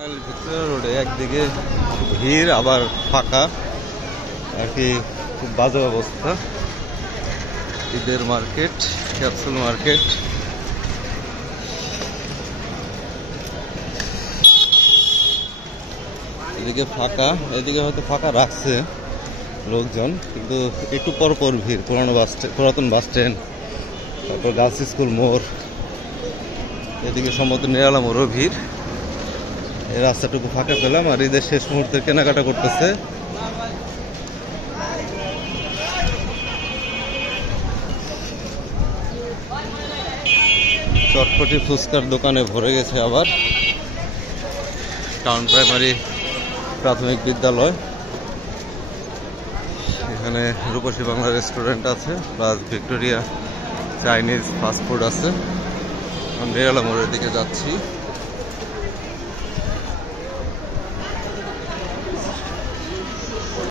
Victoria রোডে একদিকে ভিড় আবার ফাঁকা আর কি, খুব বাজে অবস্থা। ঈদের মার্কেট, ক্যাপসুল মার্কেট। এদিকে ফাঁকা, এদিকে হয়তো ফাঁকা রাখছে লোকজন, কিন্তু একটু পর পর ভিড়। পুরাতন বাস স্ট্যান্ড, তারপর গার্লস স্কুল মোড়, এদিকে সম্ভবত নিরালা মোড়ও ভিড়। এই রাস্তাটুকু ফাঁকা পেলাম আর ঈদের শেষ মুহূর্তে কেনাকাটা করতেছে। চটপটি ফুচকার দোকানে ভরে গেছে আবার। টাউন প্রাইমারি প্রাথমিক বিদ্যালয়, এখানে রূপসী বাংলা রেস্টুরেন্ট আছে, প্লাস ভিক্টোরিয়া চাইনিজ ফাস্টফুড আছে। নিরালা মোড়ের দিকে যাচ্ছি।